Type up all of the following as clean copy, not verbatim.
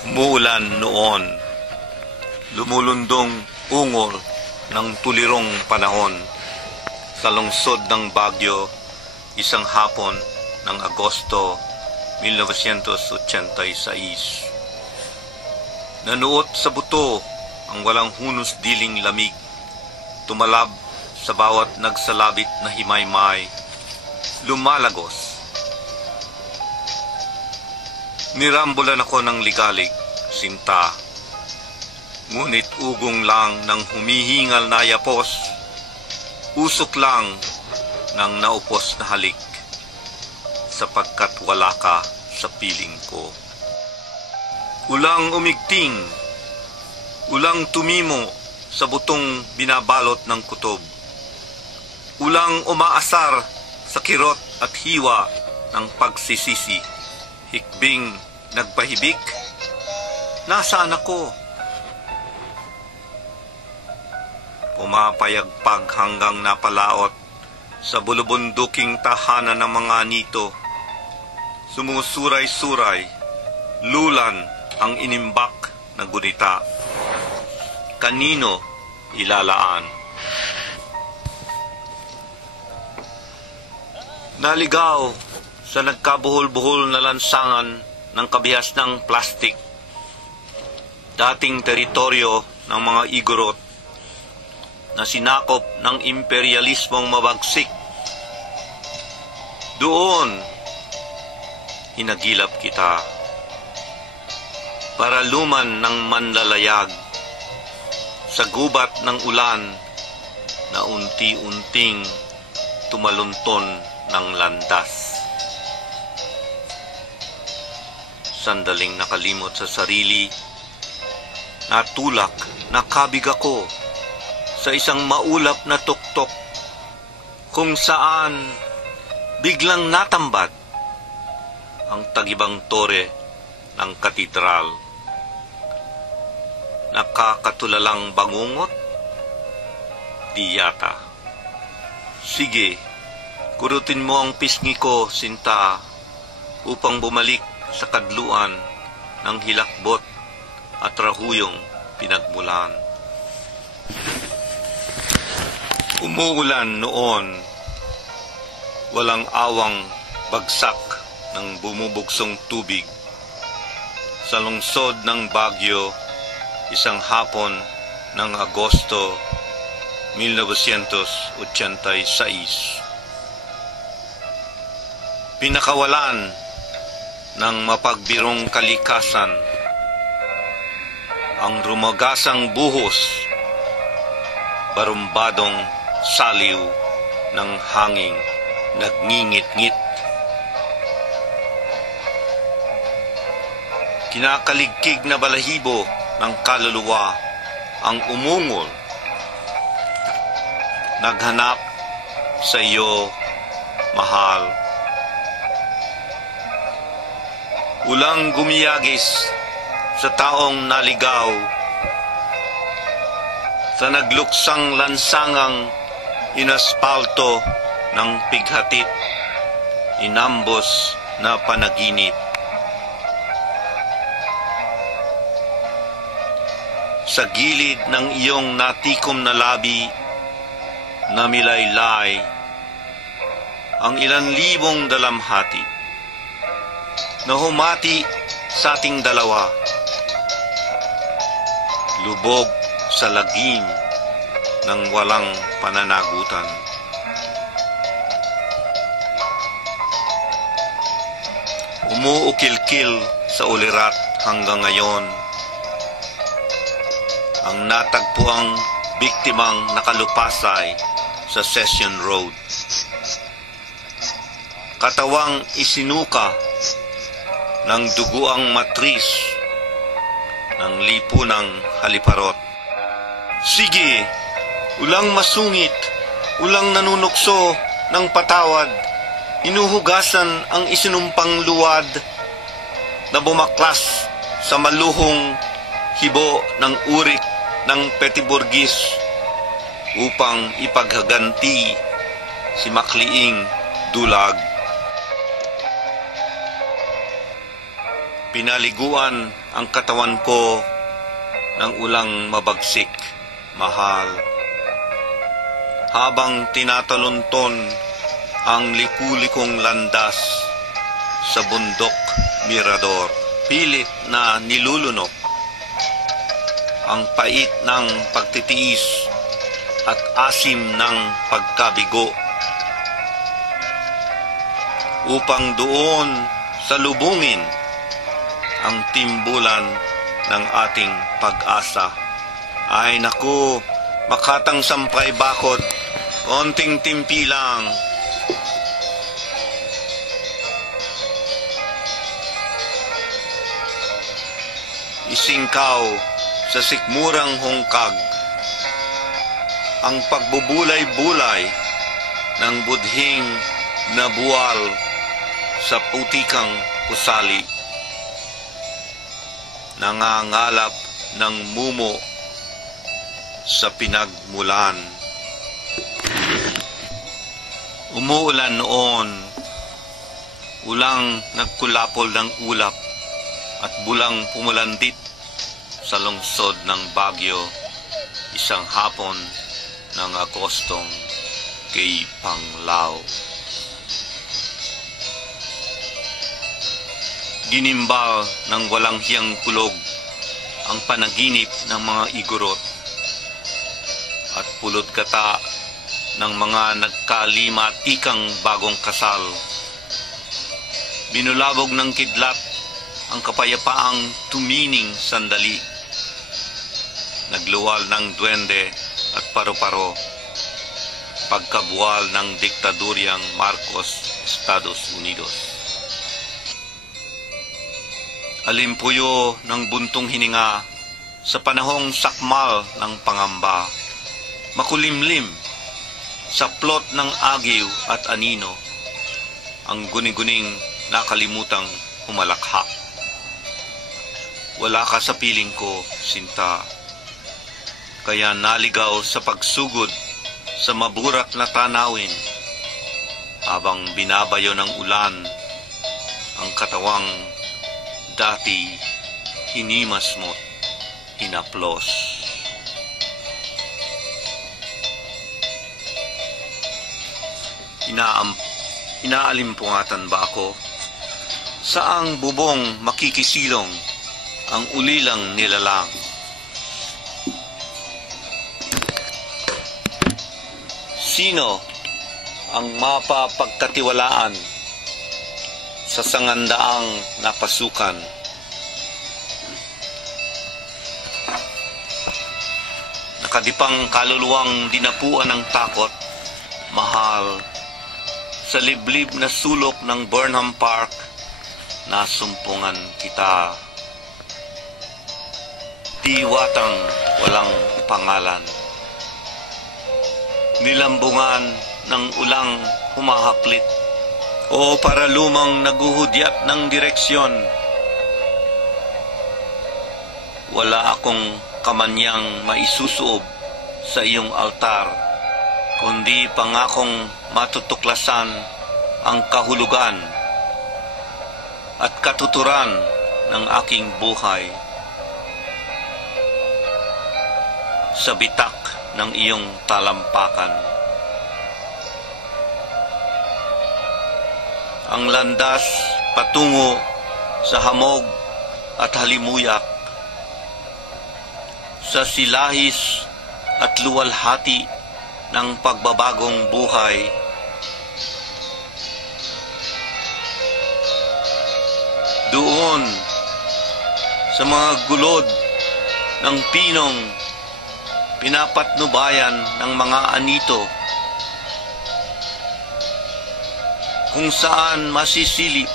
Umuulan noon, lumulundong ungol ng tulirong panahon sa lungsod ng Baguio, isang hapon ng Agosto 1986. Nanuot sa buto ang walang hunos diling lamig, tumalab sa bawat nagsalabit na himaymay, lumalagos. Nirambulan ako ng ligalig, sinta, ngunit ugong lang ng humihingal na yapos, usok lang ng naupos na halik, sapagkat wala ka sa piling ko. Ulang umigting, ulang tumimo sa butong binabalot ng kutob, ulang umaasar sa kirot at hiwa ng pagsisisi, hikbing nagpahibik. Nasaan ako? Pumapayagpag hanggang napalaot sa bulubunduking tahanan ng mga nito. Sumusuray-suray, lulan ang inimbak na gunita. Kanino ilalaan? Naligaw sa nagkabuhol-buhol na lansangan ng kabihas ng plastik, dating teritoryo ng mga igorot na sinakop ng imperialismong mabagsik. Doon, hinagilap kita para luman ng manlalayag sa gubat ng ulan na unti-unting tumalunton ng landas. Sandaling nakalimot sa sarili, natulak, nakabig ako sa isang maulap na tuktok kung saan biglang natambad ang tagibang tore ng katedral. Nakakatulalang bangungot? Di yata. Sige, kurutin mo ang pisngi ko, sinta, upang bumalik sa kadluan ng hilakbot at rahuyong pinagmulan. Umuulan noon, walang awang bagsak ng bumubugsong tubig sa lungsod ng Baguio, isang hapon ng Agosto 1986. Pinakawalan ng mapagbirong kalikasan ang rumagasang buhos, barumbadong saliw ng hanging nagngingit-ngit. Kinakaligkig na balahibo ng kaluluwa ang umungol, naghanap sa iyo, mahal. Ulang gumiyagis sa taong naligaw, sa nagluksang lansangang inaspalto ng pighatit, inambos na panaginip. Sa gilid ng iyong natikom na labi, namilaylay ang ilan libong dalamhati na humati sa ating dalawa, lubog sa lagim ng walang pananagutan. Umuukil-kil sa ulirat hanggang ngayon ang natagpuang biktimang nakalupasay sa Session Road. Katawang isinuka ng duguang matris ng lipunang haliparot. Sige, ulang masungit, ulang nanunukso ng patawad, inuhugasan ang isinumpang luwad na bumaklas sa maluhong hibo ng urik ng Petiburgis upang ipaghaganti si Makliing Dulag. Pinaliguan ang katawan ko ng ulang mabagsik, mahal. Habang tinatalunton ang liku-likong landas sa bundok mirador, pilit na nilulunok ang pait ng pagtitiis at asim ng pagkabigo upang doon salubungin ang timbulan ng ating pag-asa. Ay naku, makatang sampay bakod, konting timpi lang. Isingkaw sa sikmurang hungkag ang pagbubulay-bulay ng budhing na buwal sa putikang pusali. Nangangalap ng mumo sa pinagmulan. Umuulan noon, ulang nagkulapol ng ulap at bulang pumulandit sa lungsod ng Baguio, isang hapon ng Agostong kay Panglao. Ginimbal ng walang hiyang kulog ang panaginip ng mga igorot at pulot kata ng mga nagkalimatikang bagong kasal. Binulabog ng kidlat ang kapayapaang tumining sandali. Nagluwal ng duwende at paru-paro pagkabuwal ng diktadoryang Marcos, Estados Unidos. Alimpuyo ng buntong hininga sa panahong sakmal ng pangamba. Makulimlim sa plot ng agiw at anino, ang guni-guning nakalimutang humalakhak. Wala ka sa piling ko, sinta, kaya naligaw sa pagsugod sa maburak na tanawin habang binabayo ng ulan ang katawang dati hinimas mo't hinaplos. Inaalimpungatan ba ako? Saang bubong makikisilong ang ulilang nilalang? Sino ang mapapagkatiwalaan sa sangandaang napasukan? Nakadipang kaluluwang dinapuan ng takot, mahal, sa liblib na sulok ng Burnham Park, nasumpungan kita. Diwatang walang pangalan. Nilambungan ng ulang humahaplit o para lumang naguhudyat ng direksyon. Wala akong kamanyang maisusuob sa iyong altar, kundi pangakong matutuklasan ang kahulugan at katuturan ng aking buhay sa bitak ng iyong talampakan. Ang landas patungo sa hamog at halimuyak, sa silahis at luwalhati ng pagbabagong buhay. Doon sa mga gulod ng pinong pinapatnubayan ng mga anito, kung saan masisilip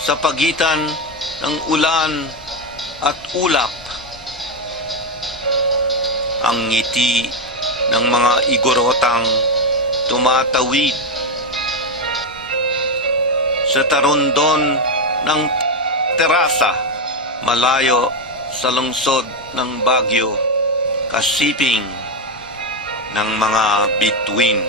sa pagitan ng ulan at ulap ang ngiti ng mga igorotang tumatawid sa tarundon ng terasa malayo sa lungsod ng Baguio, kasiping ng mga bituin.